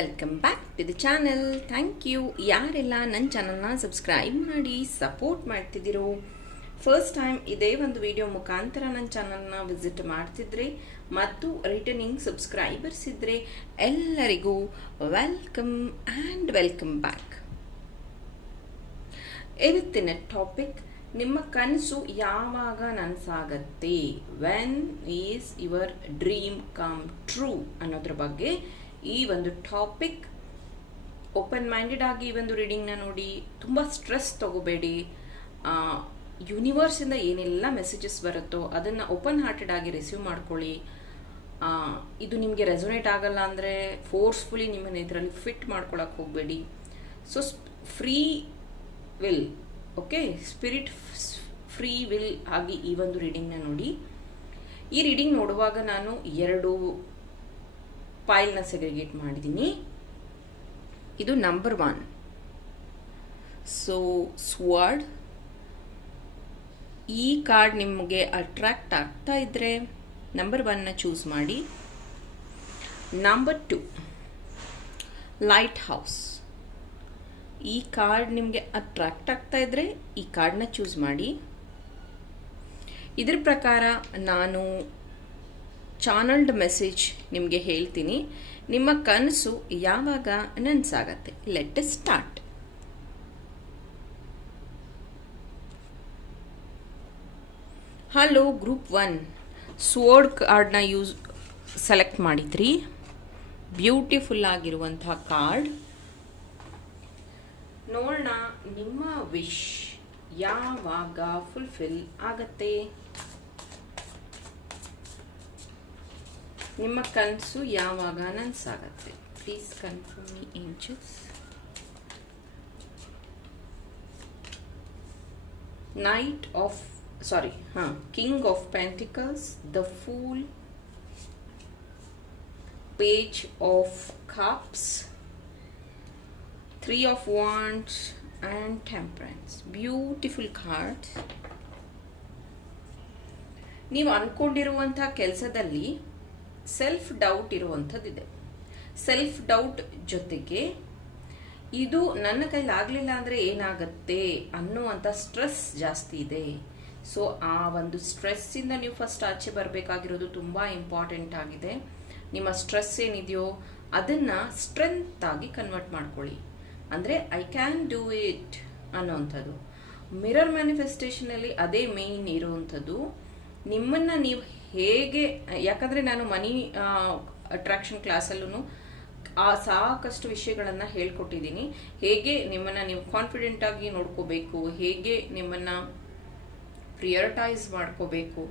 Welcome back to the channel thank you ಯಾರೆಲ್ಲ ನನ್ನ ಚಾನಲ್ನ ಸಬ್ಸ್ಕ್ರೈಬ್ ಮಾಡಿ ಸಪೋರ್ಟ್ ಮಾಡ್ತಿದ್ದೀರೋ ಫಸ್ಟ್ ಟೈಮ್ ಇದೇ ಒಂದು ವಿಡಿಯೋ ಮುಖಾಂತರ ನನ್ನ ಚಾನಲ್ನ ವಿಸಿಟ್ ಮಾಡ್ತಿದ್ರೆ ಮತ್ತು ರಿಟರ್ನಿಂಗ್ ಸಬ್ಸ್ಕ್ರೈಬರ್ಸ್ ಇದ್ರೆ ಎಲ್ಲರಿಗೂ ವೆಲ್ಕಮ್ ಆ್ಯಂಡ್ ವೆಲ್ಕಮ್ ಬ್ಯಾಕ್ ಇವತ್ತಿನ ಟಾಪಿಕ್ ನಿಮ್ಮ ಕನಸು ಯಾವಾಗ ನನಸಾಗತ್ತೆ when is your dream come true ಅನ್ನೋದ್ರ ಬಗ್ಗೆ ಈ ಒಂದು ಟಾಪಿಕ್ ಓಪನ್ ಮೈಂಡೆಡ್ ಆಗಿ ಈ ಒಂದು ರೀಡಿಂಗ್ನ ನೋಡಿ ತುಂಬ ಸ್ಟ್ರೆಸ್ ತಗೋಬೇಡಿ ಯೂನಿವರ್ಸಿಂದ ಏನೆಲ್ಲ ಮೆಸೇಜಸ್ ಬರುತ್ತೋ ಅದನ್ನು ಓಪನ್ ಹಾರ್ಟೆಡ್ ಆಗಿ ರಿಸೀವ್ ಮಾಡ್ಕೊಳ್ಳಿ ಇದು ನಿಮಗೆ ರೆಸೊನೇಟ್ ಆಗಲ್ಲ ಅಂದರೆ ಫೋರ್ಸ್ಫುಲಿ ನಿಮ್ಮನ್ನು ಇದರಲ್ಲಿ ಫಿಟ್ ಮಾಡ್ಕೊಳಕ್ಕೆ ಹೋಗಬೇಡಿ so free will okay spirit free will ಆಗಿ ಈ ಒಂದು ರೀಡಿಂಗ್ನ ನೋಡಿ ಈ ರೀಡಿಂಗ್ ನೋಡುವಾಗ ನಾನು ಎರಡು ಫೈಲ್ನ ಸೆಗ್ರಿಗೇಟ್ ಮಾಡಿದ್ದೀನಿ ಇದು ನಂಬರ್ ಒನ್ ಸೊ ಸ್ವರ್ಡ್ ಈ ಕಾರ್ಡ್ ನಿಮಗೆ ಅಟ್ರಾಕ್ಟ್ ಆಗ್ತಾ ಇದ್ರೆ ನಂಬರ್ ಒನ್ನ ಚೂಸ್ ಮಾಡಿ ನಂಬರ್ ಟು ಲೈಟ್ ಹೌಸ್ ಈ ಕಾರ್ಡ್ ನಿಮಗೆ ಅಟ್ರಾಕ್ಟ್ ಆಗ್ತಾ ಇದ್ರೆ ಈ ಕಾರ್ಡನ್ನ ಚೂಸ್ ಮಾಡಿ ಇದ್ರ ಪ್ರಕಾರ ನಾನು ಚಾನಲ್ಡ್ ಮೆಸೇಜ್ ನಿಮಗೆ ಹೇಳ್ತೀನಿ ನಿಮ್ಮ ಕನಸು ಯಾವಾಗ ನನಸಾಗತ್ತೆ let start hello group one sword ಕಾರ್ಡ್ನ ಯೂಸ್ ಸೆಲೆಕ್ಟ್ ಮಾಡಿದ್ರಿ ಬ್ಯೂಟಿಫುಲ್ ಆಗಿರುವಂತಹ ಕಾರ್ಡ್ ನೋಡೋಣ ನಿಮ್ಮ ವಿಶ್ ಯಾವಾಗ ಫುಲ್ಫಿಲ್ ಆಗತ್ತೆ ನಿಮ್ಮ ಕನಸು ಯಾವಾಗ ನನಸಾಗುತ್ತೆ please confirm angels knight of sorry ಹಾಂ king of pentacles the fool page of cups three of wands and temperance beautiful cards ನೀವು ಅಂದ್ಕೊಂಡಿರುವಂಥ ಕೆಲಸದಲ್ಲಿ ಸೆಲ್ಫ್ ಡೌಟ್ ಇರುವಂಥದ್ದಿದೆ ಸೆಲ್ಫ್ ಡೌಟ್ ಜೊತೆಗೆ ಇದು ನನ್ನ ಕೈಲಿ ಆಗಲಿಲ್ಲ ಅಂದರೆ ಏನಾಗತ್ತೆ ಅನ್ನುವಂಥ ಸ್ಟ್ರೆಸ್ ಜಾಸ್ತಿ ಇದೆ ಸೊ ಆ ಒಂದು ಸ್ಟ್ರೆಸ್ಸಿಂದ ನೀವು ಫಸ್ಟ್ ಆಚೆ ಬರಬೇಕಾಗಿರೋದು ತುಂಬ ಇಂಪಾರ್ಟೆಂಟ್ ಆಗಿದೆ ನಿಮ್ಮ ಸ್ಟ್ರೆಸ್ ಏನಿದೆಯೋ ಅದನ್ನು ಸ್ಟ್ರೆಂತ್ ಆಗಿ ಕನ್ವರ್ಟ್ ಮಾಡ್ಕೊಳ್ಳಿ ಅಂದರೆ ಐ ಕ್ಯಾನ್ ಡೂ ಇಟ್ ಅನ್ನೋವಂಥದ್ದು ಮಿರರ್ ಮ್ಯಾನಿಫೆಸ್ಟೇಷನಲ್ಲಿ ಅದೇ ಮೇನ್ ಇರುವಂಥದ್ದು ನಿಮ್ಮನ್ನು ನೀವು ಹೇಗೆ ಯಾಕಂದ್ರೆ ನಾನು ಮನಿ ಅಟ್ರಾಕ್ಷನ್ ಕ್ಲಾಸಲ್ಲೂ ಆ ಸಾಕಷ್ಟು ವಿಷಯಗಳನ್ನು ಹೇಳ್ಕೊಟ್ಟಿದ್ದೀನಿ ಹೇಗೆ ನಿಮ್ಮನ್ನ ನೀವು ಕಾನ್ಫಿಡೆಂಟ್ ಆಗಿ ನೋಡ್ಕೋಬೇಕು ಹೇಗೆ ನಿಮ್ಮನ್ನ ಪ್ರಿಯರಿಟೈಸ್ ಮಾಡ್ಕೋಬೇಕು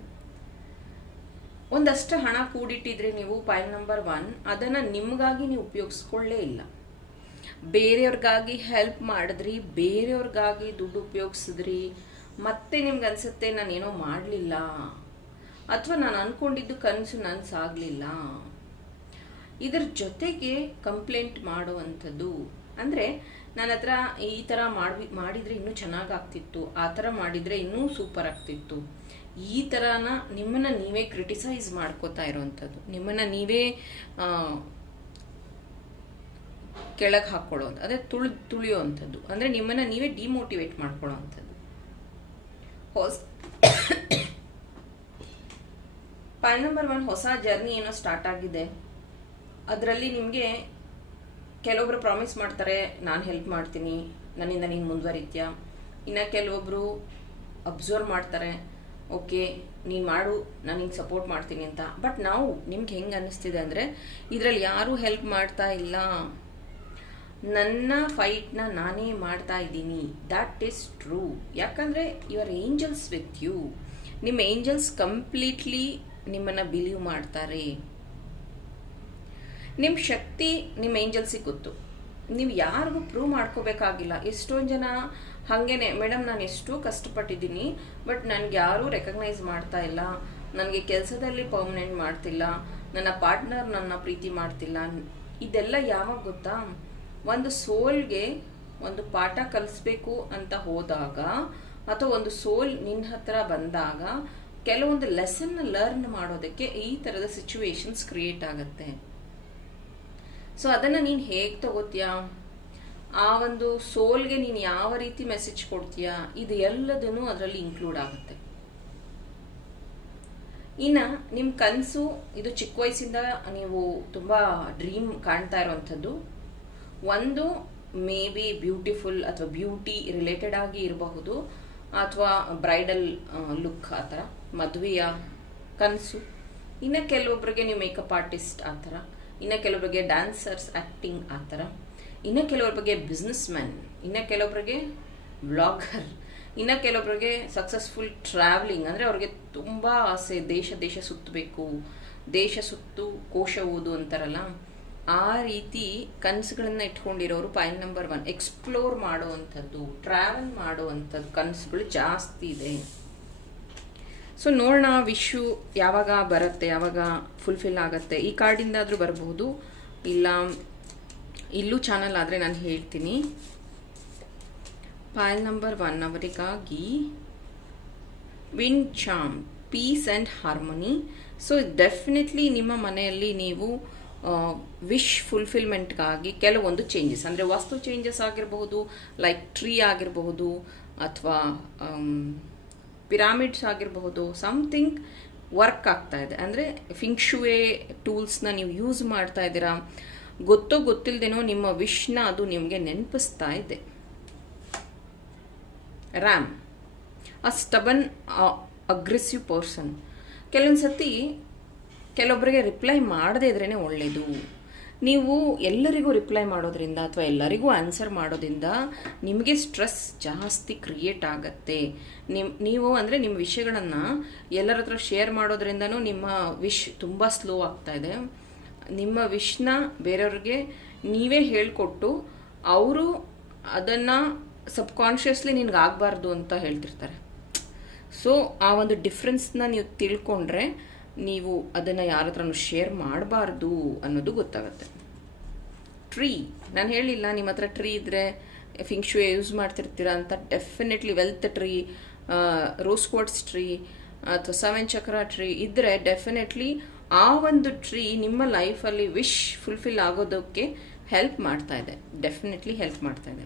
ಒಂದಷ್ಟು ಹಣ ಕೂಡಿಟ್ಟಿದ್ರೆ ನೀವು ಪೈಲ್ ನಂಬರ್ ಒನ್ ಅದನ್ನ ನಿಮಗಾಗಿ ನೀವು ಉಪಯೋಗಿಸ್ಕೊಳ್ಳೇ ಇಲ್ಲ ಬೇರೆಯವ್ರಿಗಾಗಿ ಹೆಲ್ಪ್ ಮಾಡಿದ್ರಿ ಬೇರೆಯವ್ರಿಗಾಗಿ ದುಡ್ಡು ಉಪಯೋಗಿಸಿದ್ರಿ ಮತ್ತೆ ನಿಮ್ಗೆ ಅನ್ಸುತ್ತೆ ಏನೋ ಮಾಡಲಿಲ್ಲ ಅಥವಾ ನಾನು ಅನ್ಕೊಂಡಿದ್ದು ಕನಸು ಸಾಗ್ಲಿಲ್ಲ ಇದರ ಜೊತೆಗೆ ಕಂಪ್ಲೇಂಟ್ ಮಾಡುವಂಥದ್ದು ಅಂದರೆ ನನ್ನ ಹತ್ರ ಈ ಥರ ಮಾಡಿ ಮಾಡಿದರೆ ಇನ್ನೂ ಚೆನ್ನಾಗಾಗ್ತಿತ್ತು ಆ ಥರ ಮಾಡಿದರೆ ಇನ್ನೂ ಸೂಪರ್ ಆಗ್ತಿತ್ತು ಈ ಥರನ ನಿಮ್ಮನ್ನು ನೀವೇ ಕ್ರಿಟಿಸೈಸ್ ಮಾಡ್ಕೋತಾ ಇರೋವಂಥದ್ದು ನಿಮ್ಮನ್ನು ನೀವೇ ಕೆಳಗೆ ಹಾಕ್ಕೊಳ್ಳೋ ಅದೇ ತುಳಿ ಅಂಥದ್ದು ಅಂದರೆ ನಿಮ್ಮನ್ನು ನೀವೇ ಡಿಮೋಟಿವೇಟ್ ಮಾಡ್ಕೊಳ್ಳೋ ಅಂಥದ್ದು ಪಾಯಿಂಟ್ ನಂಬರ್ ಒನ್ ಹೊಸ ಜರ್ನಿ ಏನೋ ಸ್ಟಾರ್ಟ್ ಆಗಿದೆ ಅದರಲ್ಲಿ ನಿಮಗೆ ಕೆಲವೊಬ್ರು ಪ್ರಾಮಿಸ್ ಮಾಡ್ತಾರೆ ನಾನು ಹೆಲ್ಪ್ ಮಾಡ್ತೀನಿ ನನ್ನಿಂದ ನೀನು ಮುಂದುವರಿತೀಯ ಇನ್ನು ಕೆಲವೊಬ್ಬರು ಅಬ್ಸರ್ವ್ ಮಾಡ್ತಾರೆ ಓಕೆ ನೀನು ಮಾಡು ನಾನು ನಿಂಗೆ ಸಪೋರ್ಟ್ ಮಾಡ್ತೀನಿ ಅಂತ ಬಟ್ ನಾವು ನಿಮ್ಗೆ ಹೆಂಗೆ ಅನ್ನಿಸ್ತಿದೆ ಅಂದರೆ ಇದರಲ್ಲಿ ಯಾರೂ ಹೆಲ್ಪ್ ಮಾಡ್ತಾ ಇಲ್ಲ ನನ್ನ ಫೈಟ್ನ ನಾನೇ ಮಾಡ್ತಾ ಇದ್ದೀನಿ ದ್ಯಾಟ್ ಈಸ್ ಟ್ರೂ ಯಾಕಂದರೆ ಯುವರ್ ಏಂಜಲ್ಸ್ ವಿತ್ ಯು ನಿಮ್ಮ ಏಂಜಲ್ಸ್ ಕಂಪ್ಲೀಟ್ಲಿ ನಿಮ್ಮನ್ನು ಬಿಲೀವ್ ಮಾಡ್ತಾರೆ ನಿಮ್ಮ ಶಕ್ತಿ ನಿಮ್ಮ ಏಂಜಲ್ಸಿಗೆ ಗೊತ್ತು ನೀವು ಯಾರಿಗೂ ಪ್ರೂವ್ ಮಾಡ್ಕೋಬೇಕಾಗಿಲ್ಲ ಎಷ್ಟೊಂದು ಜನ ಹಾಗೇನೆ ಮೇಡಮ್ ನಾನು ಎಷ್ಟು ಕಷ್ಟಪಟ್ಟಿದ್ದೀನಿ ಬಟ್ ನನಗೆ ಯಾರೂ ರೆಕಗ್ನೈಸ್ ಮಾಡ್ತಾ ಇಲ್ಲ ನನಗೆ ಕೆಲಸದಲ್ಲಿ ಪರ್ಮನೆಂಟ್ ಮಾಡ್ತಿಲ್ಲ ನನ್ನ ಪಾರ್ಟ್ನರ್ ನನ್ನ ಪ್ರೀತಿ ಮಾಡ್ತಿಲ್ಲ ಇದೆಲ್ಲ ಯಾವಾಗ ಗೊತ್ತಾ ಒಂದು ಸೋಲ್ಗೆ ಒಂದು ಪಾಠ ಕಲಿಸ್ಬೇಕು ಅಂತ ಹೋದಾಗ ಅಥವಾ ಒಂದು ಸೋಲ್ ನಿನ್ನ ಹತ್ರ ಬಂದಾಗ ಕೆಲವೊಂದು ಲೆಸನ್ ಲರ್ನ್ ಮಾಡೋದಕ್ಕೆ ಈ ತರದ ಸಿಚುವೇಶನ್ಸ್ ಕ್ರಿಯೇಟ್ ಆಗುತ್ತೆ ಸೊ ಅದನ್ನ ನೀನು ಹೇಗೆ ತಗೋತೀಯಾ ಆ ಒಂದು ಸೋಲ್ಗೆ ನೀನು ಯಾವ ರೀತಿ ಮೆಸೇಜ್ ಕೊಡ್ತೀಯಾ ಇದು ಎಲ್ಲದನ್ನು ಅದರಲ್ಲಿ ಇನ್ಕ್ಲೂಡ್ ಆಗುತ್ತೆ ಇನ್ನ ನಿಮ್ಮ ಕನಸು ಇದು ಚಿಕ್ಕ ವಯಸ್ಸಿಂದ ನೀವು ತುಂಬಾ ಡ್ರೀಮ್ ಕಾಣ್ತಾ ಇರುವಂತದ್ದು ಒಂದು ಮೇ ಬಿ ಬ್ಯೂಟಿಫುಲ್ ಅಥವಾ ಬ್ಯೂಟಿ ರಿಲೇಟೆಡ್ ಆಗಿ ಇರಬಹುದು ಅಥವಾ ಬ್ರೈಡಲ್ ಲುಕ್ ಆ ಥರ ಮದುವೆಯ ಕನಸು ಇನ್ನು ಕೆಲವೊಬ್ಬರಿಗೆ ನೀವು ಮೇಕಪ್ ಆರ್ಟಿಸ್ಟ್ ಆ ಥರ ಇನ್ನು ಕೆಲವೊಬ್ಬರಿಗೆ ಡ್ಯಾನ್ಸರ್ಸ್ ಆ್ಯಕ್ಟಿಂಗ್ ಆ ಥರ ಇನ್ನು ಕೆಲವೊಬ್ಬರಿಗೆ ಬಿಸ್ನೆಸ್ ಮ್ಯಾನ್ ಇನ್ನು ಕೆಲವೊಬ್ರಿಗೆ ವ್ಲಾಗರ್ ಇನ್ನು ಕೆಲವೊಬ್ರಿಗೆ ಸಕ್ಸಸ್ಫುಲ್ ಟ್ರಾವೆಲಿಂಗ್ ಅಂದರೆ ಅವ್ರಿಗೆ ತುಂಬ ಆಸೆ ದೇಶ ದೇಶ ಸುತ್ತಬೇಕು ದೇಶ ಸುತ್ತು ಕೋಶ ಓದು ಅಂತಾರಲ್ಲ ಆ ರೀತಿ ಕನಸುಗಳನ್ನ ಇಟ್ಕೊಂಡಿರೋರು ಪಾಯಿಂಟ್ ನಂಬರ್ ಒನ್ ಎಕ್ಸ್ಪ್ಲೋರ್ ಮಾಡೋ ಟ್ರಾವೆಲ್ ಮಾಡೋವಂಥದ್ದು ಕನಸುಗಳು ಜಾಸ್ತಿ ಇದೆ ಸೊ ನೋಡೋಣ ವಿಶ್ಯು ಯಾವಾಗ ಬರುತ್ತೆ ಯಾವಾಗ ಫುಲ್ಫಿಲ್ ಆಗುತ್ತೆ ಈ ಕಾರ್ಡಿಂದಾದರೂ ಬರಬಹುದು ಇಲ್ಲ ಇಲ್ಲೂ ಚಾನಲ್ ಆದರೆ ನಾನು ಹೇಳ್ತೀನಿ ಫೈಲ್ ನಂಬರ್ ಒನ್ ಅವರಿಗಾಗಿ wind chime peace and harmony so definitely ನಿಮ್ಮ ಮನೆಯಲ್ಲಿ ನೀವು ವಿಶ್ ಫುಲ್ಫಿಲ್ಮೆಂಟ್ಗಾಗಿ ಕೆಲವೊಂದು ಚೇಂಜಸ್ ಅಂದರೆ ವಸ್ತು ಚೇಂಜಸ್ ಆಗಿರಬಹುದು ಲೈಕ್ ಟ್ರೀ ಆಗಿರಬಹುದು ಅಥವಾ ಪಿರಾಮಿಡ್ಸ್ ಆಗಿರಬಹುದು ಸಮಥಿಂಗ್ ವರ್ಕ್ ಆಗ್ತಾ ಇದೆ ಅಂದರೆ ಫಿಂಕ್ಷುವೆ ಟೂಲ್ಸ್ನ ನೀವು ಯೂಸ್ ಮಾಡ್ತಾ ಇದ್ದೀರಾ ಗೊತ್ತೋ ಗೊತ್ತಿಲ್ಲದೇನೋ ನಿಮ್ಮ ವಿಶ್ನ ಅದು ನಿಮಗೆ ನೆನಪಿಸ್ತಾ ಇದೆ ram a stubborn aggressive person ಕೆಲವೊಂದು ಸತಿ ಕೆಲವೊಬ್ಬರಿಗೆ ರಿಪ್ಲೈ ಮಾಡದೇ ಇದ್ರೇ ಒಳ್ಳೆಯದು ನೀವು ಎಲ್ಲರಿಗೂ ರಿಪ್ಲೈ ಮಾಡೋದ್ರಿಂದ ಅಥವಾ ಎಲ್ಲರಿಗೂ ಆನ್ಸರ್ ಮಾಡೋದ್ರಿಂದ ನಿಮಗೆ ಸ್ಟ್ರೆಸ್ ಜಾಸ್ತಿ ಕ್ರಿಯೇಟ್ ಆಗತ್ತೆ ನಿಮ್ ನೀವು ಅಂದರೆ ನಿಮ್ಮ ವಿಷಯಗಳನ್ನು ಎಲ್ಲರ ಹತ್ರ ಶೇರ್ ಮಾಡೋದ್ರಿಂದನೂ ನಿಮ್ಮ ವಿಶ್ ತುಂಬ ಸ್ಲೋ ಆಗ್ತಾ ಇದೆ ನಿಮ್ಮ ವಿಶ್ನ ಬೇರೆಯವ್ರಿಗೆ ನೀವೇ ಹೇಳಿಕೊಟ್ಟು ಅವರು ಅದನ್ನು ಕಾನ್ಷಿಯಸ್ಲಿ ನಿನ್ಗೆ ಆಗಬಾರ್ದು ಅಂತ ಹೇಳ್ತಿರ್ತಾರೆ ಸೊ ಆ ಒಂದು ಡಿಫ್ರೆನ್ಸ್ನ ನೀವು ತಿಳ್ಕೊಂಡ್ರೆ ನೀವು ಅದನ್ನು ಯಾರ ಹತ್ರನೂ ಶೇರ್ ಮಾಡಬಾರ್ದು ಅನ್ನೋದು ಗೊತ್ತಾಗುತ್ತೆ ಟ್ರೀ ನಾನು ಹೇಳಿಲ್ಲ ನಿಮ್ಮ ಹತ್ರ ಟ್ರೀ ಇದ್ದರೆ ಫಿಂಗ್ ಶೂ ಯೂಸ್ ಮಾಡ್ತಿರ್ತೀರಾ ಅಂತ definitely wealth tree rose quartz tree ಅಥವಾ ಸವೆನ್ ಚಕ್ರ ಟ್ರೀ ಇದ್ದರೆ ಡೆಫಿನೆಟ್ಲಿ ಆ ಒಂದು ಟ್ರೀ ನಿಮ್ಮ ಲೈಫಲ್ಲಿ ವಿಶ್ ಫುಲ್ಫಿಲ್ ಆಗೋದಕ್ಕೆ ಹೆಲ್ಪ್ ಮಾಡ್ತಾ ಇದೆ ಡೆಫಿನೆಟ್ಲಿ ಹೆಲ್ಪ್ ಮಾಡ್ತಾ ಇದೆ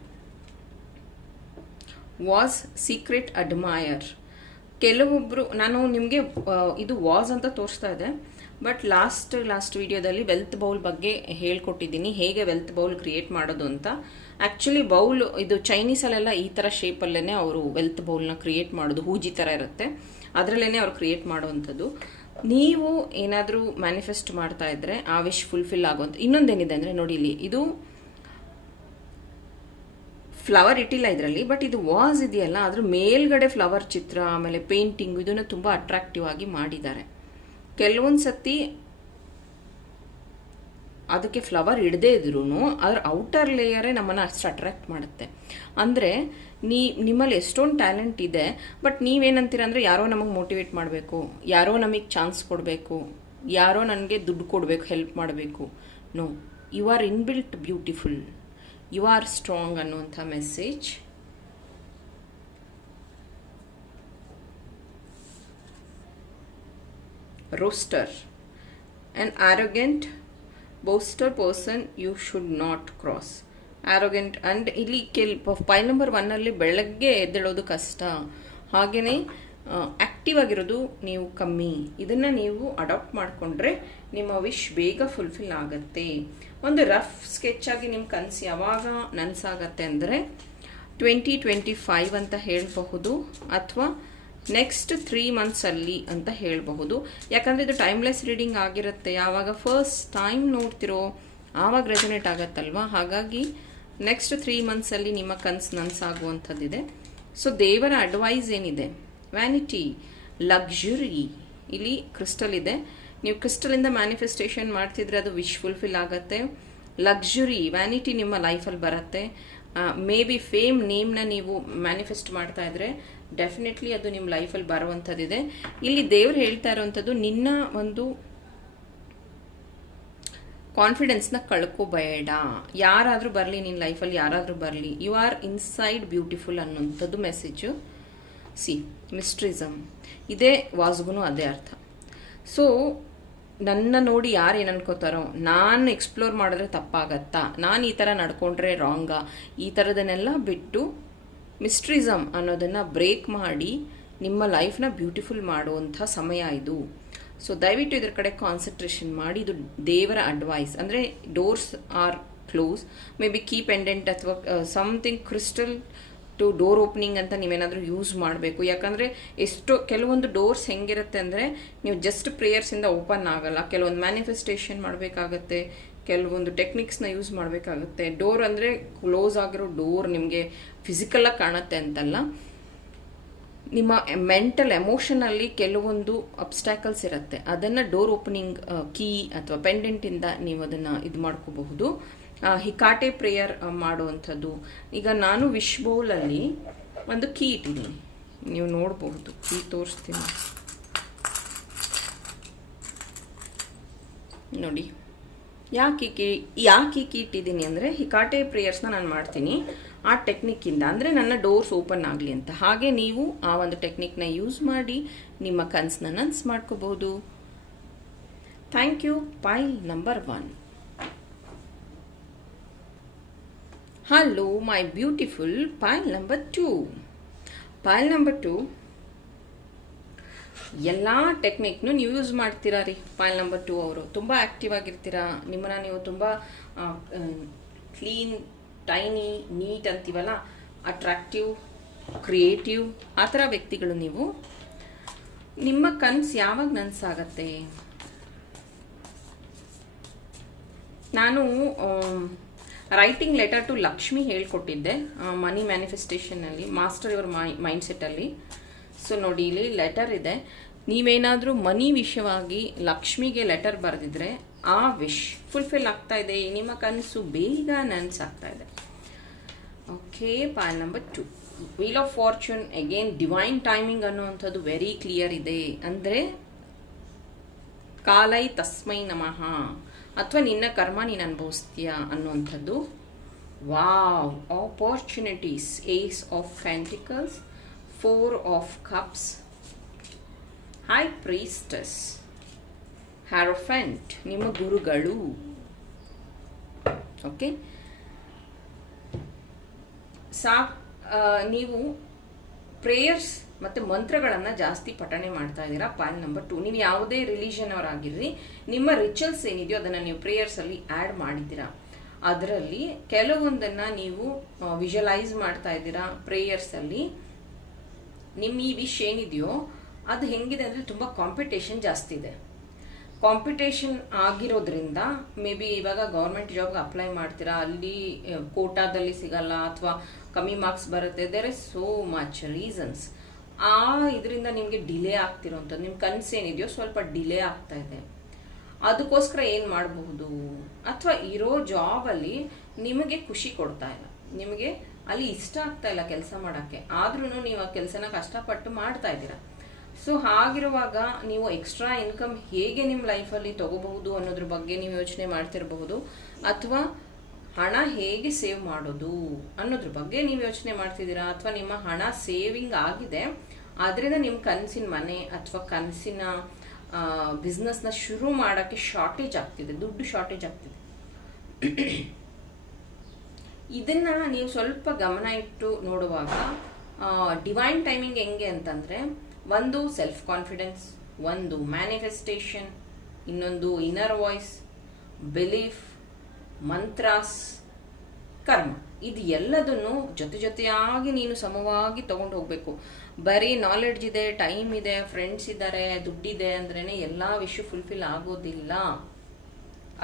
ವಾಸ್ ಸೀಕ್ರೆಟ್ ಅಡ್ಮೈರ್ ಕೆಲವೊಬ್ರು ನಾನು ನಿಮಗೆ ಇದು ವಾಸ್ ಅಂತ ತೋರಿಸ್ತಾ ಇದೆ ಬಟ್ ಲಾಸ್ಟ್ ಲಾಸ್ಟ್ ವಿಡಿಯೋದಲ್ಲಿ ವೆಲ್ತ್ ಬೌಲ್ ಬಗ್ಗೆ ಹೇಳ್ಕೊಟ್ಟಿದ್ದೀನಿ ಹೇಗೆ ವೆಲ್ತ್ ಬೌಲ್ ಕ್ರಿಯೇಟ್ ಮಾಡೋದು ಅಂತ ಆ್ಯಕ್ಚುಲಿ ಬೌಲ್ ಇದು ಚೈನೀಸಲ್ಲೆಲ್ಲ ಈ ಥರ ಶೇಪಲ್ಲೇ ಅವರು ವೆಲ್ತ್ ಬೌಲ್ನ ಕ್ರಿಯೇಟ್ ಮಾಡೋದು ಹೂಜಿ ಥರ ಇರುತ್ತೆ ಅದರಲ್ಲೇ ಅವ್ರು ಕ್ರಿಯೇಟ್ ಮಾಡುವಂಥದ್ದು ನೀವು ಏನಾದರೂ ಮ್ಯಾನಿಫೆಸ್ಟ್ ಮಾಡ್ತಾ ಇದ್ದರೆ ಆ ವಿಶ್ ಫುಲ್ಫಿಲ್ ಆಗೋಂಥ ಇನ್ನೊಂದೇನಿದೆ ಅಂದರೆ ನೋಡಿ ಇಲ್ಲಿ ಇದು ಫ್ಲವರ್ ಇಟ್ಟಿಲ್ಲ ಇದರಲ್ಲಿ ಬಟ್ ಇದು ವಾಸ್ ಇದೆಯಲ್ಲ ಅದ್ರ ಮೇಲ್ಗಡೆ ಫ್ಲವರ್ ಚಿತ್ರ ಆಮೇಲೆ ಪೇಂಟಿಂಗ್ ಇದನ್ನು ತುಂಬ ಅಟ್ರಾಕ್ಟಿವ್ ಆಗಿ ಮಾಡಿದ್ದಾರೆ ಕೆಲವೊಂದು ಸತಿ ಅದಕ್ಕೆ ಫ್ಲವರ್ ಇಡದೇ ಇದ್ರೂ ಅದ್ರ ಔಟರ್ ಲೇಯರೇ ನಮ್ಮನ್ನು ಅಷ್ಟು ಅಟ್ರಾಕ್ಟ್ ಮಾಡುತ್ತೆ ಅಂದರೆ ನೀ ನಿಮ್ಮಲ್ಲಿ ಎಷ್ಟೊಂದು ಟ್ಯಾಲೆಂಟ್ ಇದೆ ಬಟ್ ನೀವೇನಂತೀರ ಅಂದರೆ ಯಾರೋ ನಮಗೆ ಮೋಟಿವೇಟ್ ಮಾಡಬೇಕು ಯಾರೋ ನಮಗೆ ಚಾನ್ಸ್ ಕೊಡಬೇಕು ಯಾರೋ ನನಗೆ ದುಡ್ಡು ಕೊಡಬೇಕು ಹೆಲ್ಪ್ ಮಾಡಬೇಕು know you are inbuilt beautiful you are strong ಅನ್ನುವಂಥ message rooster an arrogant boaster person you should not cross arrogant and ಇಲ್ಲಿ ಕೆಲ್ ಫೈಲ್ ನಂಬರ್ ಒನ್ನಲ್ಲಿ ಬೆಳಗ್ಗೆ ಎದ್ದೇಳೋದು ಕಷ್ಟ ಹಾಗೆಯೇ ಆ್ಯಕ್ಟಿವ್ ಆಗಿರೋದು ನೀವು ಕಮ್ಮಿ ಇದನ್ನು ನೀವು ಅಡಾಪ್ಟ್ ಮಾಡಿಕೊಂಡ್ರೆ ನಿಮ್ಮ ವಿಶ್ ಬೇಗ ಫುಲ್ಫಿಲ್ ಆಗುತ್ತೆ ಒಂದು ರಫ್ ಸ್ಕೆಚ್ಚಾಗಿ ನಿಮ್ಮ ಕನಸು ಯಾವಾಗ ನನಸಾಗತ್ತೆ ಅಂದರೆ ಟ್ವೆಂಟಿ ಟ್ವೆಂಟಿ ಫೈವ್ ಅಂತ ಹೇಳಬಹುದು ಅಥವಾ ನೆಕ್ಸ್ಟ್ ತ್ರೀ ಮಂತ್ಸಲ್ಲಿ ಅಂತ ಹೇಳಬಹುದು ಯಾಕಂದರೆ ಇದು ಟೈಮ್ಲೆಸ್ ರೀಡಿಂಗ್ ಆಗಿರುತ್ತೆ ಯಾವಾಗ ಫಸ್ಟ್ ಟೈಮ್ ನೋಡ್ತಿರೋ ಆವಾಗ ರೆಸೊನೇಟ್ ಆಗುತ್ತಲ್ವ ಹಾಗಾಗಿ ನೆಕ್ಸ್ಟ್ ತ್ರೀ ಮಂತ್ಸಲ್ಲಿ ನಿಮ್ಮ ಕನಸು ನನಸಾಗುವಂಥದ್ದಿದೆ ಸೊ ದೇವರ ಅಡ್ವೈಸ್ ಏನಿದೆ ವ್ಯಾನಿಟಿ ಲಕ್ಸುರಿ ಇಲ್ಲಿ ಕ್ರಿಸ್ಟಲ್ ಇದೆ ನೀವು ಕ್ರಿಸ್ಟಲಿಂದ ಮ್ಯಾನಿಫೆಸ್ಟೇಷನ್ ಮಾಡ್ತಿದ್ರೆ ಅದು ವಿಶ್ ಫುಲ್ಫಿಲ್ ಆಗುತ್ತೆ ಲಕ್ಸುರಿ ವ್ಯಾನಿಟಿ ನಿಮ್ಮ ಲೈಫಲ್ಲಿ ಬರುತ್ತೆ ಮೇ ಬಿ ಫೇಮ್ ನೇಮ್ನ ನೀವು ಮ್ಯಾನಿಫೆಸ್ಟ್ ಮಾಡ್ತಾ ಇದ್ರೆ ಡೆಫಿನೆಟ್ಲಿ ಅದು ನಿಮ್ಮ ಲೈಫಲ್ಲಿ ಬರುವಂಥದ್ದಿದೆ ಇಲ್ಲಿ ದೇವ್ರು ಹೇಳ್ತಾ ಇರೋವಂಥದ್ದು ನಿನ್ನ ಒಂದು ಕಾನ್ಫಿಡೆನ್ಸ್ನ ಕಳ್ಕೊಬೇಡ ಯಾರಾದರೂ ಬರಲಿ ನಿನ್ನ ಲೈಫಲ್ಲಿ ಯಾರಾದರೂ ಬರಲಿ ಯು ಆರ್ ಇನ್ಸೈಡ್ ಬ್ಯೂಟಿಫುಲ್ ಅನ್ನೋಂಥದ್ದು ಮೆಸೇಜು ಸಿ ಮಿಸ್ಟ್ರಿಸಮ್ ಇದೇ ವಾಸ್ಗೂ ಅದೇ ಅರ್ಥ ಸೊ ನನ್ನ ನೋಡಿ ಯಾರು ಏನು ಅನ್ಕೋತಾರೋ ನಾನು ಎಕ್ಸ್ಪ್ಲೋರ್ ಮಾಡಿದ್ರೆ ತಪ್ಪಾಗತ್ತಾ ನಾನು ಈ ಥರ ನಡ್ಕೊಂಡ್ರೆ ರಾಂಗಾ ಈ ಥರದನ್ನೆಲ್ಲ ಬಿಟ್ಟು ಮಿಸ್ಟ್ರಿಸಮ್ ಅನ್ನೋದನ್ನು ಬ್ರೇಕ್ ಮಾಡಿ ನಿಮ್ಮ ಲೈಫ್ನ ಬ್ಯೂಟಿಫುಲ್ ಮಾಡುವಂಥ ಸಮಯ ಇದು ಸೊ ದಯವಿಟ್ಟು ಇದರ ಕಡೆ ಕಾನ್ಸಂಟ್ರೇಷನ್ ಮಾಡಿ ಇದು ದೇವರ ಅಡ್ವೈಸ್ ಅಂದರೆ doors are close maybe key pendant ಅಥವಾ something uh, crystal to door opening ಅಂತ ನೀವೇನಾದರೂ ಯೂಸ್ ಮಾಡಬೇಕು ಯಾಕಂದರೆ ಎಷ್ಟು ಕೆಲವೊಂದು ಡೋರ್ಸ್ ಹೆಂಗಿರುತ್ತೆ ಅಂದರೆ ನೀವು ಜಸ್ಟ್ ಪ್ರೇಯರ್ಸಿಂದ ಓಪನ್ ಆಗಲ್ಲ ಕೆಲವೊಂದು ಮ್ಯಾನಿಫೆಸ್ಟೇಷನ್ ಮಾಡಬೇಕಾಗತ್ತೆ ಕೆಲವೊಂದು ಟೆಕ್ನಿಕ್ಸ್ನ ಯೂಸ್ ಮಾಡಬೇಕಾಗುತ್ತೆ ಡೋರ್ ಅಂದರೆ ಕ್ಲೋಸ್ ಆಗಿರೋ ಡೋರ್ ನಿಮಗೆ ಫಿಸಿಕಲಾಗಿ ಕಾಣುತ್ತೆ ಅಂತಲ್ಲ ನಿಮ್ಮ ಮೆಂಟಲ್ ಎಮೋಷನಲ್ಲಿ ಕೆಲವೊಂದು ಅಬ್ಸ್ಟ್ಯಾಕಲ್ಸ್ ಇರುತ್ತೆ ಅದನ್ನು ಡೋರ್ ಓಪನಿಂಗ್ ಕೀ ಅಥವಾ ಪೆಂಡೆಂಟಿಂದ ನೀವು ಅದನ್ನು ಇದು ಮಾಡ್ಕೋಬಹುದು ಹಿಕಾಟೆ ಪ್ರೇಯರ್ ಮಾಡುವಂಥದ್ದು ಈಗ ನಾನು ವಿಶ್ ಬೌಲಲ್ಲಿ ಒಂದು ಕೀ ಇಟ್ಟಿದ್ದೀನಿ ನೀವು ನೋಡಬಹುದು ಕೀ ತೋರಿಸ್ತೀನಿ ನೋಡಿ ಯಾಕೆ ಕೀ ಯಾಕೆ ಕೀ ಇಟ್ಟಿದ್ದೀನಿ ಅಂದರೆ ಹಿಕಾಟೆ ಪ್ರೇಯರ್ಸ್ನ ನಾನು ಮಾಡ್ತೀನಿ ಆ ಟೆಕ್ನಿಕ್ಕಿಂದ ಅಂದರೆ ನನ್ನ ಡೋರ್ಸ್ ಓಪನ್ ಆಗಲಿ ಅಂತ ಹಾಗೆ ನೀವು ಆ ಒಂದು ಟೆಕ್ನಿಕ್ನ ಯೂಸ್ ಮಾಡಿ ನಿಮ್ಮ ಕನ್ಸನ್ನ ನನ್ಸ್ ಮಾಡ್ಕೋಬಹುದು thank you pile number one hello my beautiful pile number 2. Pile number 2. ಎಲ್ಲ ಟೆಕ್ನಿಕ್ನು ನೀವು ಯೂಸ್ ಮಾಡ್ತೀರಾ ರೀ ಪಾಯಿಲ್ ನಂಬರ್ ಟು ಅವರು ತುಂಬ ಆಕ್ಟಿವ್ ಆಗಿರ್ತೀರಾ ನಿಮ್ಮನ್ನ ನೀವು ತುಂಬ ಕ್ಲೀನ್ ಟೈನಿ ನೀಟ್ ಅಂತೀವಲ್ಲ ಅಟ್ರಾಕ್ಟಿವ್ ಕ್ರಿಯೇಟಿವ್ ಆ ಥರ ವ್ಯಕ್ತಿಗಳು ನೀವು ನಿಮ್ಮ ಕನಸು ಯಾವಾಗ ನನಸಾಗತ್ತೆ ನಾನು ರೈಟಿಂಗ್ ಲೆಟರ್ ಟು ಲಕ್ಷ್ಮಿ ಹೇಳ್ಕೊಟ್ಟಿದ್ದೆ ಮನಿ ಮ್ಯಾನಿಫೆಸ್ಟೇಷನಲ್ಲಿ ಮಾಸ್ಟರ್ ಇವರ್ ಮೈ ಮೈಂಡ್ಸೆಟ್ಟಲ್ಲಿ ಸೊ ನೋಡಿ ಇಲ್ಲಿ ಲೆಟರ್ ಇದೆ ನೀವೇನಾದರೂ ಮನಿ ವಿಷಯವಾಗಿ ಲಕ್ಷ್ಮಿಗೆ ಲೆಟರ್ ಬರೆದಿದ್ರೆ ಆ ವಿಶ್ ಫುಲ್ಫಿಲ್ ಆಗ್ತಾ ಇದೆ ನಿಮ್ಮ ಕನಸು ಬೇಗ ನನಸಾಗ್ತಾ ಇದೆ okay point number two wheel of fortune again divine timing ಅನ್ನುವಂಥದ್ದು ವೆರಿ ಕ್ಲಿಯರ್ ಇದೆ ಅಂದರೆ ಕಾಲೈ ತಸ್ಮೈ ನಮಃ ಅಥವಾ ನಿನ್ನ ಕರ್ಮ ನೀನು ಅನುಭವಿಸ್ತೀಯಾ ಅನ್ನುವಂಥದ್ದು wow opportunities ace of pentacles four of cups high priestess hierophant ನಿಮ್ಮ ಗುರುಗಳು ಓಕೆ ಸಾ ನೀವು ಪ್ರೇಯರ್ಸ್ ಮತ್ತು ಮಂತ್ರಗಳನ್ನು ಜಾಸ್ತಿ ಪಠಣೆ ಮಾಡ್ತಾ ಇದ್ದೀರಾ ಪಾಯಿಂಟ್ ನಂಬರ್ ಟು ನೀವು ಯಾವುದೇ ರಿಲೀಜನ್ ಅವರಾಗಿರ್ರಿ ನಿಮ್ಮ ರಿಚುವಲ್ಸ್ ಏನಿದೆಯೋ ಅದನ್ನು ನೀವು ಪ್ರೇಯರ್ಸಲ್ಲಿ ಆ್ಯಡ್ ಮಾಡಿದ್ದೀರಾ ಅದರಲ್ಲಿ ಕೆಲವೊಂದನ್ನು ನೀವು ವಿಜುವಲೈಸ್ ಮಾಡ್ತಾ ಇದ್ದೀರಾ ಪ್ರೇಯರ್ಸಲ್ಲಿ ನಿಮ್ಮ ಈ ವಿಶ್ ಏನಿದೆಯೋ ಅದು ಹೆಂಗಿದೆ ಅಂದರೆ ತುಂಬ ಕಾಂಪಿಟೇಷನ್ ಜಾಸ್ತಿ ಇದೆ ಕಾಂಪಿಟೇಷನ್ ಆಗಿರೋದ್ರಿಂದ ಮೇ ಬಿ ಇವಾಗ ಗೌರ್ಮೆಂಟ್ ಜಾಬ್ಗೆ ಅಪ್ಲೈ ಮಾಡ್ತೀರಾ ಅಲ್ಲಿ ಕೋಟಾದಲ್ಲಿ ಸಿಗಲ್ಲ ಅಥವಾ ಕಮ್ಮಿ ಮಾರ್ಕ್ಸ್ ಬರುತ್ತೆ there is so much reasons ಆ ಇದರಿಂದ ನಿಮಗೆ ಡಿಲೇ ಆಗ್ತಿರೋಂಥದ್ದು ನಿಮ್ಮ ಕನಸು ಏನಿದೆಯೋ ಸ್ವಲ್ಪ ಡಿಲೇ ಆಗ್ತಾ ಇದೆ ಅದಕ್ಕೋಸ್ಕರ ಏನು ಮಾಡಬಹುದು ಅಥವಾ ಇರೋ ಜಾಬಲ್ಲಿ ನಿಮಗೆ ಖುಷಿ ಕೊಡ್ತಾ ಇಲ್ಲ ನಿಮಗೆ ಅಲ್ಲಿ ಇಷ್ಟ ಆಗ್ತಾ ಇಲ್ಲ ಕೆಲಸ ಮಾಡೋಕ್ಕೆ ಆದ್ರೂ ನೀವು ಆ ಕೆಲಸನ ಕಷ್ಟಪಟ್ಟು ಮಾಡ್ತಾ ಇದ್ದೀರಾ ಸೊ ಹಾಗಿರುವಾಗ ನೀವು ಎಕ್ಸ್ಟ್ರಾ ಇನ್ಕಮ್ ಹೇಗೆ ನಿಮ್ಮ ಲೈಫಲ್ಲಿ ತಗೋಬಹುದು ಅನ್ನೋದ್ರ ಬಗ್ಗೆ ನೀವು ಯೋಚನೆ ಮಾಡ್ತಿರಬಹುದು ಅಥವಾ ಹಣ ಹೇಗೆ ಸೇವ್ ಮಾಡೋದು ಅನ್ನೋದ್ರ ಬಗ್ಗೆ ನೀವು ಯೋಚನೆ ಮಾಡ್ತಿದ್ದೀರಾ ಅಥವಾ ನಿಮ್ಮ ಹಣ ಸೇವಿಂಗ್ ಆಗಿದೆ ಅದರಿಂದ ನಿಮ್ಮ ಕನಸಿನ ಮನೆ ಅಥವಾ ಕನಸಿನ ಬಿಸ್ನೆಸ್ನ ಶುರು ಮಾಡೋಕ್ಕೆ ಶಾರ್ಟೇಜ್ ಆಗ್ತಿದೆ ದುಡ್ಡು ಶಾರ್ಟೇಜ್ ಆಗ್ತಿದೆ ಇದನ್ನ ನೀವು ಸ್ವಲ್ಪ ಗಮನ ಇಟ್ಟು ನೋಡುವಾಗ ಡಿವೈನ್ ಟೈಮಿಂಗ್ ಹೆಂಗೆ ಅಂತಂದರೆ ಒಂದು ಸೆಲ್ಫ್ ಕಾನ್ಫಿಡೆನ್ಸ್ ಒಂದು ಮ್ಯಾನಿಫೆಸ್ಟೇಷನ್ ಇನ್ನೊಂದು ಇನ್ನರ್ ವಾಯ್ಸ್ ಬಿಲೀಫ್ ಮಂತ್ರಾಸ್ ಕರ್ಮ ಇದು ಎಲ್ಲದನ್ನು ಜೊತೆ ಜೊತೆಯಾಗಿ ನೀನು ಸಮವಾಗಿ ತಗೊಂಡು ಹೋಗಬೇಕು ಬರೀ ನಾಲೆಡ್ಜ್ ಇದೆ ಟೈಮ್ ಇದೆ ಫ್ರೆಂಡ್ಸ್ ಇದ್ದಾರೆ ದುಡ್ಡಿದೆ ಅಂದ್ರೇ ಎಲ್ಲ ವಿಷಯ ಫುಲ್ಫಿಲ್ ಆಗೋದಿಲ್ಲ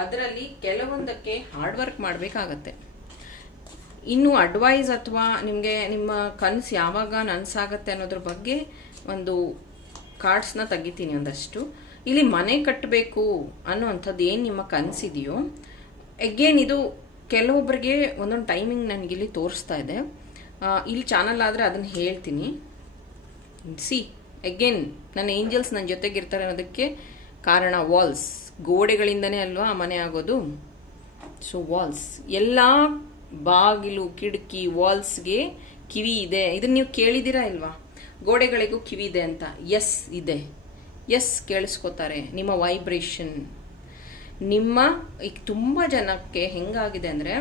ಅದರಲ್ಲಿ ಕೆಲವೊಂದಕ್ಕೆ ಹಾರ್ಡ್ ವರ್ಕ್ ಮಾಡಬೇಕಾಗತ್ತೆ ಇನ್ನು ಅಡ್ವೈಸ್ ಅಥವಾ ನಿಮಗೆ ನಿಮ್ಮ ಕನಸು ಯಾವಾಗ ನನಸಾಗತ್ತೆ ಅನ್ನೋದ್ರ ಬಗ್ಗೆ ಒಂದು ಕಾರ್ಡ್ಸ್ನ ತೆಗಿತೀನಿ ಒಂದಷ್ಟು ಇಲ್ಲಿ ಮನೆ ಕಟ್ಟಬೇಕು ಅನ್ನೋ ಏನು ನಿಮ್ಮ ಕನಸಿದೆಯೋ ಅಗೇನ್ ಇದು ಕೆಲವೊಬ್ಬರಿಗೆ ಒಂದೊಂದು ಟೈಮಿಂಗ್ ನನಗಿಲ್ಲಿ ತೋರಿಸ್ತಾ ಇದೆ ಇಲ್ಲಿ ಚಾನಲ್ ಆದರೆ ಅದನ್ನು ಹೇಳ್ತೀನಿ ಸಿ ಎಗೇನ್ ನನ್ನ ಏಂಜಲ್ಸ್ ನನ್ನ ಜೊತೆಗಿರ್ತಾರೆ ಅನ್ನೋದಕ್ಕೆ ಕಾರಣ ವಾಲ್ಸ್ ಗೋಡೆಗಳಿಂದನೇ ಅಲ್ವಾ ಮನೆ ಆಗೋದು ಸೊ ವಾಲ್ಸ್ ಎಲ್ಲ ಬಾಗಿಲು ಕಿಡಕಿ ವಾಲ್ಸ್ಗೆ ಕಿವಿ ಇದೆ ಇದನ್ನು ನೀವು ಕೇಳಿದ್ದೀರಾ ಇಲ್ವಾ ಗೋಡೆಗಳಿಗೂ ಕಿವಿ ಇದೆ ಅಂತ ಎಸ್ ಇದೆ ಎಸ್ ಕೇಳಿಸ್ಕೋತಾರೆ ನಿಮ್ಮ ವೈಬ್ರೇಷನ್ ನಿಮ್ಮ ಈಗ ತುಂಬ ಜನಕ್ಕೆ ಹೆಂಗಾಗಿದೆ ಅಂದರೆ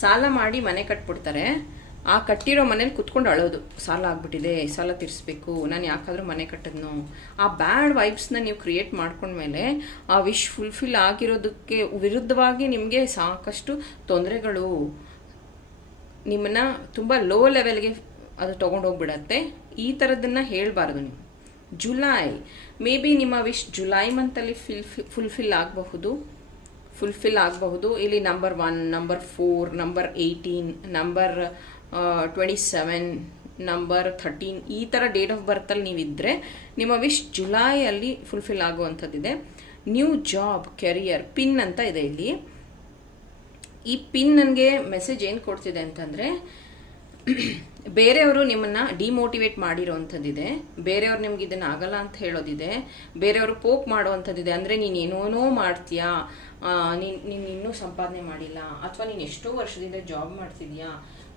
ಸಾಲ ಮಾಡಿ ಮನೆ ಕಟ್ಬಿಡ್ತಾರೆ ಆ ಕಟ್ಟಿರೋ ಮನೇಲಿ ಕುತ್ಕೊಂಡು ಅಳೋದು ಸಾಲ ಆಗ್ಬಿಟ್ಟಿದೆ ಸಾಲ ತೀರಿಸ್ಬೇಕು ನಾನು ಯಾಕಾದರೂ ಮನೆ ಕಟ್ಟದ್ನು ಆ ಬ್ಯಾಡ್ ವೈಬ್ಸ್ನ ನೀವು ಕ್ರಿಯೇಟ್ ಮಾಡ್ಕೊಂಡ್ಮೇಲೆ ಆ ವಿಶ್ ಫುಲ್ಫಿಲ್ ಆಗಿರೋದಕ್ಕೆ ವಿರುದ್ಧವಾಗಿ ನಿಮಗೆ ಸಾಕಷ್ಟು ತೊಂದರೆಗಳು ನಿಮ್ಮನ್ನು ತುಂಬ ಲೋ ಲೆವೆಲ್ಗೆ ಅದು ತೊಗೊಂಡೋಗ್ಬಿಡತ್ತೆ ಈ ಥರದನ್ನು ಹೇಳಬಾರ್ದು ನೀವು ಜುಲೈ ಮೇ ಬಿ ನಿಮ್ಮ ವಿಶ್ ಜುಲೈ ಮಂತಲ್ಲಿ ಫಿಲ್ ಫುಲ್ಫಿಲ್ ಆಗಬಹುದು ಫುಲ್ಫಿಲ್ ಆಗಬಹುದು ಇಲ್ಲಿ number one number four number eighteen number twenty seven number thirteen ಈ ಥರ ಡೇಟ್ ಆಫ್ ಬರ್ತಲ್ಲಿ ನೀವಿದ್ದರೆ ನಿಮ್ಮ ವಿಶ್ ಜುಲೈಯಲ್ಲಿ ಫುಲ್ಫಿಲ್ ಆಗುವಂಥದ್ದಿದೆ ನ್ಯೂ ಜಾಬ್ ಕೆರಿಯರ್ ಪಿನ್ ಅಂತ ಇದೆ ಇಲ್ಲಿ ಈ ಪಿನ್ ನನಗೆ ಮೆಸೇಜ್ ಏನು ಕೊಡ್ತಿದೆ ಅಂತಂದರೆ ಬೇರೆಯವರು ನಿಮ್ಮನ್ನ ಡಿಮೋಟಿವೇಟ್ ಮಾಡಿರೋವಂಥದ್ದಿದೆ ಬೇರೆಯವ್ರು ನಿಮ್ಗೆ ಇದನ್ನ ಆಗಲ್ಲ ಅಂತ ಹೇಳೋದಿದೆ ಬೇರೆಯವರು ಪೋಕ್ ಮಾಡುವಂಥದ್ದಿದೆ ಅಂದರೆ ನೀನು ಏನೋನೋ ಮಾಡ್ತೀಯಾ ನೀನು ಇನ್ನೂ ಸಂಪಾದನೆ ಮಾಡಿಲ್ಲ ಅಥವಾ ನೀನು ಎಷ್ಟೋ ವರ್ಷದಿಂದ ಜಾಬ್ ಮಾಡ್ತಿದ್ಯಾ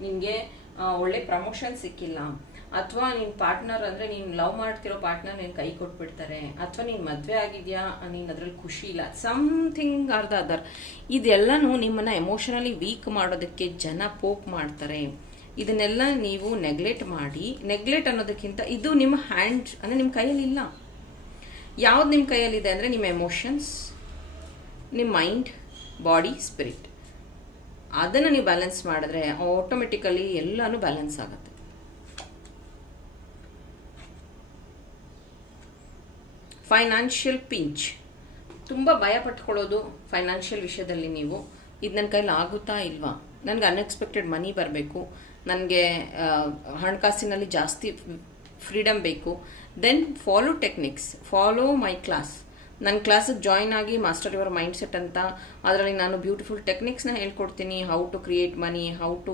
ನಿನ್ಗೆ ಒಳ್ಳೆ ಪ್ರಮೋಷನ್ ಸಿಕ್ಕಿಲ್ಲ ಅಥವಾ ನಿನ್ನ ಪಾರ್ಟ್ನರ್ ಅಂದರೆ ನೀನು ಲವ್ ಮಾಡ್ತಿರೋ ಪಾರ್ಟ್ನರ್ ನೀನು ಕೈ ಕೊಟ್ಬಿಡ್ತಾರೆ ಅಥವಾ ನೀನು ಮದುವೆ ಆಗಿದ್ಯಾ ನೀನು ಅದ್ರಲ್ಲಿ ಖುಷಿ ಇಲ್ಲ ಸಮ್ಥಿಂಗ್ ಆರ್ ದ ಅದರ್ ಇದೆಲ್ಲನೂ ನಿಮ್ಮನ್ನು ಎಮೋಷನಲಿ ವೀಕ್ ಮಾಡೋದಕ್ಕೆ ಜನ ಪೋಕ್ ಮಾಡ್ತಾರೆ ಇದನ್ನೆಲ್ಲ ನೀವು ನೆಗ್ಲೆಕ್ಟ್ ಮಾಡಿ ನೆಗ್ಲೆಕ್ಟ್ ಅನ್ನೋದಕ್ಕಿಂತ ಇದು ನಿಮ್ಮ ಹ್ಯಾಂಡ್ ಅಂದರೆ ನಿಮ್ಮ ಕೈಯಲ್ಲಿ ಇಲ್ಲ ಯಾವ್ದು ನಿಮ್ಮ ಕೈಯಲ್ಲಿದೆ ಅಂದರೆ ನಿಮ್ಮ ಎಮೋಷನ್ಸ್ ನಿಮ್ಮ ಮೈಂಡ್ ಬಾಡಿ ಸ್ಪಿರಿಟ್ ಅದನ್ನು ನೀವು ಬ್ಯಾಲೆನ್ಸ್ ಮಾಡಿದ್ರೆ ಆಟೋಮೆಟಿಕಲಿ ಎಲ್ಲಾನು ಬ್ಯಾಲೆನ್ಸ್ ಆಗುತ್ತೆ ಫೈನಾನ್ಷಿಯಲ್ ಪಿಂಚ್ ತುಂಬ ಭಯ ಪಟ್ಕೊಳ್ಳೋದು ಫೈನಾನ್ಷಿಯಲ್ ವಿಷಯದಲ್ಲಿ ನೀವು ಇದು ನನ್ನ ಕೈಲಿ ಆಗುತ್ತಾ ಇಲ್ವಾ ನನಗೆ ಅನ್ಎಕ್ಸ್ಪೆಕ್ಟೆಡ್ ಮನಿ ಬರಬೇಕು ನನಗೆ ಹಣಕಾಸಿನಲ್ಲಿ ಜಾಸ್ತಿ ಫ್ರೀಡಮ್ ಬೇಕು then follow techniques follow my class ನನ್ನ ಕ್ಲಾಸಿಗೆ ಜಾಯ್ನ್ ಆಗಿ ಮಾಸ್ಟರ್ ಯುವರ್ ಮೈಂಡ್ ಸೆಟ್ ಅಂತ ಅದರಲ್ಲಿ ನಾನು ಬ್ಯೂಟಿಫುಲ್ ಟೆಕ್ನಿಕ್ಸ್ನ ಹೇಳ್ಕೊಡ್ತೀನಿ how to create money how to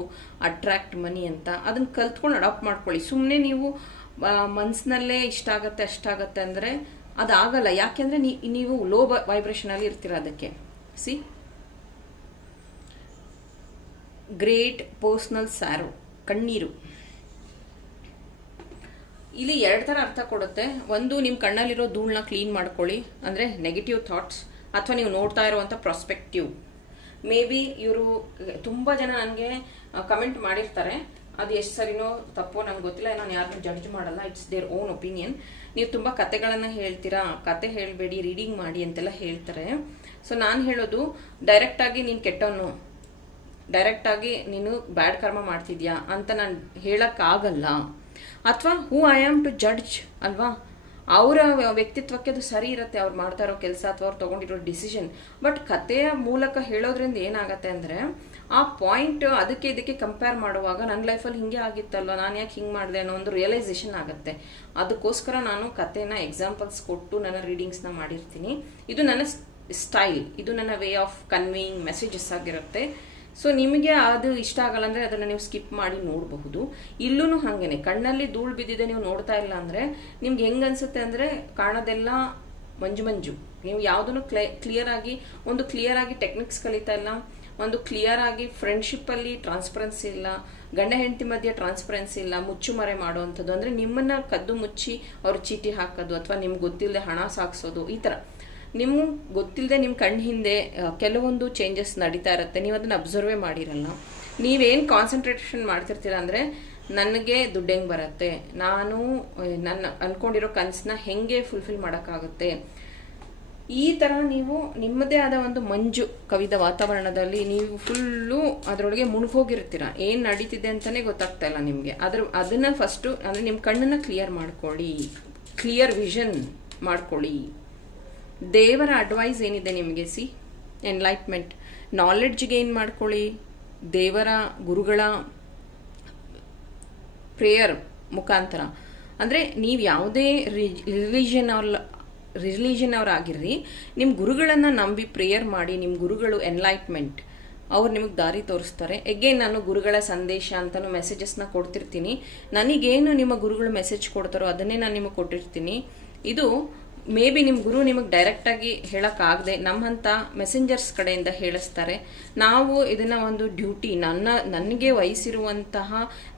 attract money ಅಂತ ಅದನ್ನು ಕಲ್ತ್ಕೊಂಡು ಅಡಾಪ್ಟ್ ಮಾಡ್ಕೊಳ್ಳಿ ಸುಮ್ಮನೆ ನೀವು ಮನ್ಸಿನಲ್ಲೇ ಆಗುತ್ತೆ ಅಷ್ಟಾಗತ್ತೆ ಅಂದರೆ ಅದಾಗಲ್ಲ ಯಾಕೆಂದರೆ ನೀವು ಲೋ ವೈಬ್ರೇಷನಲ್ಲಿ ಇರ್ತೀರ ಅದಕ್ಕೆ ಸಿ ಗ್ರೇಟ್ ಪರ್ಸ್ನಲ್ ಸ್ಯಾರೋ ಕಣ್ಣೀರು ಇಲ್ಲಿ ಎರಡು ಥರ ಅರ್ಥ ಕೊಡುತ್ತೆ ಒಂದು ನಿಮ್ಮ ಕಣ್ಣಲ್ಲಿರೋ ಧೂಳನ್ನ ಕ್ಲೀನ್ ಮಾಡ್ಕೊಳ್ಳಿ ಅಂದರೆ ನೆಗೆಟಿವ್ ಥಾಟ್ಸ್ ಅಥವಾ ನೀವು ನೋಡ್ತಾ ಇರುವಂತ ಪ್ರಾಸ್ಪೆಕ್ಟಿವ್ ಮೇ ಬಿ ಇವರು ತುಂಬ ಜನ ನನಗೆ ಕಮೆಂಟ್ ಮಾಡಿರ್ತಾರೆ ಅದು ಎಷ್ಟು ಸರಿನೋ ತಪ್ಪೋ ನಂಗೆ ಗೊತ್ತಿಲ್ಲ ನಾನು ಯಾರನ್ನೂ ಜಡ್ಜ್ ಮಾಡಲ್ಲ ಇಟ್ಸ್ ದೇರ್ ಓನ್ ಒಪಿನಿಯನ್ ನೀವು ತುಂಬ ಕತೆಗಳನ್ನು ಹೇಳ್ತೀರಾ ಕತೆ ಹೇಳಬೇಡಿ ರೀಡಿಂಗ್ ಮಾಡಿ ಅಂತೆಲ್ಲ ಹೇಳ್ತಾರೆ ಸೊ ನಾನು ಹೇಳೋದು ಡೈರೆಕ್ಟಾಗಿ ನೀನು ಕೆಟ್ಟವನು ಡೈರೆಕ್ಟ್ ಆಗಿ ನೀನು ಬ್ಯಾಡ್ ಕರ್ಮ ಮಾಡ್ತಿದ್ಯಾ ಅಂತ ನಾನು ಹೇಳಕ್ಕಾಗಲ್ಲ ಅಥವಾ who I am to judge ಅಲ್ವಾ ಅವರ ವ್ಯಕ್ತಿತ್ವಕ್ಕೆ ಅದು ಸರಿ ಇರುತ್ತೆ ಅವ್ರು ಮಾಡ್ತಾ ಇರೋ ಕೆಲಸ ಅಥವಾ ಅವ್ರು ತೊಗೊಂಡಿರೋ ಡಿಸಿಷನ್ ಬಟ್ ಕತೆಯ ಮೂಲಕ ಹೇಳೋದ್ರಿಂದ ಏನಾಗುತ್ತೆ ಅಂದರೆ ಆ ಪಾಯಿಂಟ್ ಅದಕ್ಕೆ ಇದಕ್ಕೆ ಕಂಪೇರ್ ಮಾಡುವಾಗ ನನ್ನ ಲೈಫಲ್ಲಿ ಹಿಂಗೆ ಆಗಿತ್ತಲ್ವ ನಾನು ಯಾಕೆ ಹಿಂಗೆ ಮಾಡಿದೆ ಅನ್ನೋ ಒಂದು ರಿಯಲೈಸೇಷನ್ ಆಗುತ್ತೆ ಅದಕ್ಕೋಸ್ಕರ ನಾನು ಕತೆನ ಎಕ್ಸಾಂಪಲ್ಸ್ ಕೊಟ್ಟು ನನ್ನ ರೀಡಿಂಗ್ಸ್ನ ಮಾಡಿರ್ತೀನಿ ಇದು ನನ್ನ ಸ್ಟೈಲ್ ಇದು ನನ್ನ ವೇ ಆಫ್ ಕನ್ವೇಯಿಂಗ್ ಮೆಸೇಜಸ್ ಆಗಿರುತ್ತೆ ಸೊ ನಿಮಗೆ ಅದು ಇಷ್ಟ ಆಗಲ್ಲ ಅಂದರೆ ಅದನ್ನು ನೀವು ಸ್ಕಿಪ್ ಮಾಡಿ ನೋಡಬಹುದು ಇಲ್ಲೂ ಹಾಗೇನೆ ಕಣ್ಣಲ್ಲಿ ಧೂಳು ಬಿದ್ದಿದೆ ನೀವು ನೋಡ್ತಾ ಇಲ್ಲ ಅಂದರೆ ನಿಮ್ಗೆ ಹೆಂಗೆ ಅನಿಸುತ್ತೆ ಅಂದರೆ ಕಾಣೋದೆಲ್ಲ ಮಂಜು ಮಂಜು ನೀವು ಯಾವುದನ್ನು ಕ್ಲೇ ಕ್ಲಿಯರ್ ಆಗಿ ಒಂದು ಕ್ಲಿಯರ್ ಆಗಿ ಟೆಕ್ನಿಕ್ಸ್ ಕಲಿತಾ ಇಲ್ಲ ಒಂದು ಕ್ಲಿಯರ್ ಆಗಿ ಫ್ರೆಂಡ್ಶಿಪ್ಪಲ್ಲಿ ಟ್ರಾನ್ಸ್ಪರೆನ್ಸಿ ಇಲ್ಲ ಗಂಡ ಹೆಂಡತಿ ಮಧ್ಯೆ ಟ್ರಾನ್ಸ್ಪರೆನ್ಸಿ ಇಲ್ಲ ಮುಚ್ಚುಮರೆ ಮಾಡುವಂಥದ್ದು ಅಂದರೆ ನಿಮ್ಮನ್ನು ಕದ್ದು ಮುಚ್ಚಿ ಅವ್ರ ಚೀಟಿ ಹಾಕೋದು ಅಥವಾ ನಿಮ್ಗೆ ಗೊತ್ತಿಲ್ಲದೆ ಹಣ ಸಾಗಿಸೋದು ಈ ಥರ ನಿಮ್ಗೆ ಗೊತ್ತಿಲ್ಲದೆ ನಿಮ್ಮ ಕಣ್ಣು ಹಿಂದೆ ಕೆಲವೊಂದು ಚೇಂಜಸ್ ನಡೀತಾ ಇರುತ್ತೆ ನೀವು ಅದನ್ನು ಅಬ್ಸರ್ವೇ ಮಾಡಿರಲ್ಲ ನೀವೇನು ಕಾನ್ಸಂಟ್ರೇಷನ್ ಮಾಡ್ತಿರ್ತೀರ ಅಂದರೆ ನನಗೆ ದುಡ್ಡು ಹೆಂಗೆ ಬರುತ್ತೆ ನಾನು ನನ್ನ ಅಂದ್ಕೊಂಡಿರೋ ಕನಸನ್ನ ಹೆಂಗೆ ಫುಲ್ಫಿಲ್ ಮಾಡೋಕ್ಕಾಗುತ್ತೆ ಈ ಥರ ನೀವು ನಿಮ್ಮದೇ ಆದ ಒಂದು ಮಂಜು ಕವಿದ ವಾತಾವರಣದಲ್ಲಿ ನೀವು ಫುಲ್ಲು ಅದರೊಳಗೆ ಮುಣ್ಗೋಗಿರ್ತೀರ ಏನು ನಡೀತಿದೆ ಅಂತಲೇ ಗೊತ್ತಾಗ್ತಾ ಇಲ್ಲ ನಿಮಗೆ ಅದ್ರ ಅದನ್ನು ಫಸ್ಟು ಅಂದರೆ ನಿಮ್ಮ ಕಣ್ಣನ್ನು ಕ್ಲಿಯರ್ ಮಾಡ್ಕೊಳ್ಳಿ ಕ್ಲಿಯರ್ ವಿಷನ್ ಮಾಡ್ಕೊಳ್ಳಿ ದೇವರ ಅಡ್ವೈಸ್ ಏನಿದೆ ನಿಮಗೆ ಸಿ ಎನ್ಲೈಟ್ಮೆಂಟ್ ನಾಲೆಡ್ಜ್ ಗೇನ್ ಮಾಡ್ಕೊಳ್ಳಿ ದೇವರ ಗುರುಗಳ ಪ್ರೇಯರ್ ಮುಖಾಂತರ ಅಂದರೆ ನೀವು ಯಾವುದೇ ರಿಲಿಜನ್ ಅವ್ರ ರಿಲಿಷನ್ ಅವರಾಗಿರ್ರಿ ನಿಮ್ಮ ಗುರುಗಳನ್ನು ನಂಬಿ ಪ್ರೇಯರ್ ಮಾಡಿ ನಿಮ್ಮ ಗುರುಗಳು ಎನ್ಲೈಟ್ಮೆಂಟ್ ಅವ್ರು ನಿಮಗೆ ದಾರಿ ತೋರಿಸ್ತಾರೆ ಎಗೇನ್ ನಾನು ಗುರುಗಳ ಸಂದೇಶ ಅಂತಲೂ ಮೆಸೇಜಸ್ನ ಕೊಡ್ತಿರ್ತೀನಿ ನನಗೇನು ನಿಮ್ಮ ಗುರುಗಳು ಮೆಸೇಜ್ ಕೊಡ್ತಾರೋ ಅದನ್ನೇ ನಾನು ನಿಮಗೆ ಕೊಟ್ಟಿರ್ತೀನಿ ಇದು ಮೇ ಬಿ ನಿಮ್ಮ ಗುರು ನಿಮಗೆ ಡೈರೆಕ್ಟಾಗಿ ಹೇಳೋಕ್ಕಾಗದೆ ನಮ್ಮಂಥ ಮೆಸೆಂಜರ್ಸ್ ಕಡೆಯಿಂದ ಹೇಳಿಸ್ತಾರೆ ನಾವು ಇದನ್ನು ಒಂದು ಡ್ಯೂಟಿ ನನ್ನ ನನಗೆ ವಹಿಸಿರುವಂತಹ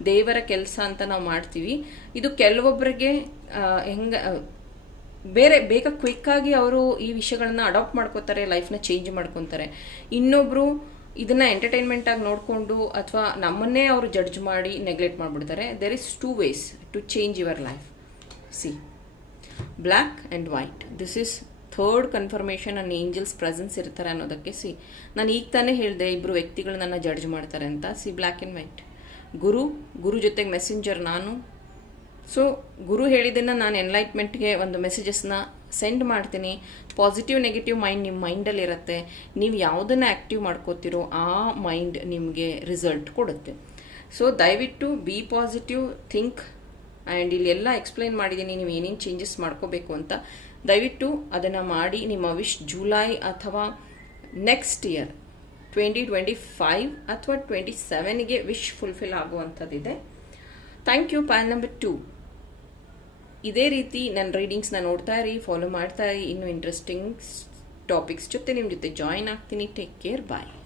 ದೇವರ ಕೆಲಸ ಅಂತ ನಾವು ಮಾಡ್ತೀವಿ ಇದು ಕೆಲವೊಬ್ಬರಿಗೆ ಹೆಂಗೆ ಬೇರೆ ಬೇಗ ಕ್ವಿಕ್ಕಾಗಿ ಅವರು ಈ ವಿಷಯಗಳನ್ನ ಅಡಾಪ್ಟ್ ಮಾಡ್ಕೋತಾರೆ ಲೈಫ್ನ ಚೇಂಜ್ ಮಾಡ್ಕೊತಾರೆ ಇನ್ನೊಬ್ರು ಇದನ್ನ ಎಂಟರ್ಟೈನ್ಮೆಂಟ್ ಆಗಿ ನೋಡಿಕೊಂಡು ಅಥವಾ ನಮ್ಮನ್ನೇ ಅವರು ಜಡ್ಜ್ ಮಾಡಿ ನೆಗ್ಲೆಕ್ಟ್ ಮಾಡಿಬಿಡ್ತಾರೆ there is two ways to change your life see black and white this is third confirmation ನನ್ನ ಏಂಜಲ್ಸ್ ಪ್ರೆಸೆನ್ಸ್ ಇರ್ತಾರೆ ಅನ್ನೋದಕ್ಕೆ ಸಿ ನಾನು ಈಗ ತಾನೇ ಹೇಳಿದೆ ಇಬ್ಬರು ವ್ಯಕ್ತಿಗಳು ನನ್ನ ಜಡ್ಜ್ ಮಾಡ್ತಾರೆ ಅಂತ see black and white guru guru ಜೊತೆಗೆ ಮೆಸೆಂಜರ್ ನಾನು ಸೊ ಗುರು ಹೇಳಿದ್ದನ್ನು ನಾನು ಎನ್ಲೈಟ್ಮೆಂಟ್ಗೆ ಒಂದು ಮೆಸೇಜಸ್ನ ಸೆಂಡ್ ಮಾಡ್ತೀನಿ ಪಾಸಿಟಿವ್ ನೆಗೆಟಿವ್ ಮೈಂಡ್ ನಿಮ್ಮ ಇರುತ್ತೆ ನೀವು ಯಾವುದನ್ನು ಆ್ಯಕ್ಟಿವ್ ಮಾಡ್ಕೋತಿರೋ ಆ ಮೈಂಡ್ ನಿಮಗೆ ರಿಸಲ್ಟ್ ಕೊಡುತ್ತೆ ಸೊ ದಯವಿಟ್ಟು ಬಿ ಪಾಸಿಟಿವ್ ಥಿಂಕ್ ಆ್ಯಂಡ್ ಇಲ್ಲಿ ಎಲ್ಲ ಎಕ್ಸ್ಪ್ಲೈನ್ ಮಾಡಿದ್ದೀನಿ ನೀವು ಏನೇನು ಚೇಂಜಸ್ ಮಾಡ್ಕೋಬೇಕು ಅಂತ ದಯವಿಟ್ಟು ಅದನ್ನು ಮಾಡಿ ನಿಮ್ಮ ವಿಶ್ ಜುಲೈ ಅಥವಾ next year twenty twenty five ಅಥವಾ ಟ್ವೆಂಟಿ ಸೆವೆನ್ಗೆ ವಿಶ್ ಫುಲ್ಫಿಲ್ ಆಗುವಂಥದ್ದಿದೆ thank you PAN number two ಇದೇ ರೀತಿ ನನ್ನ ರೀಡಿಂಗ್ಸ್ನ ನೋಡ್ತಾ ಇರಿ ಫಾಲೋ ಮಾಡ್ತಾ ಇರಿ ಇನ್ನೂ ಇಂಟ್ರೆಸ್ಟಿಂಗ್ ಟಾಪಿಕ್ಸ್ ಜೊತೆ ನಿಮ್ಮ ಜೊತೆ ಜಾಯಿನ್ ಆಗ್ತೀನಿ ಟೇಕ್ ಕೇರ್ ಬಾಯ್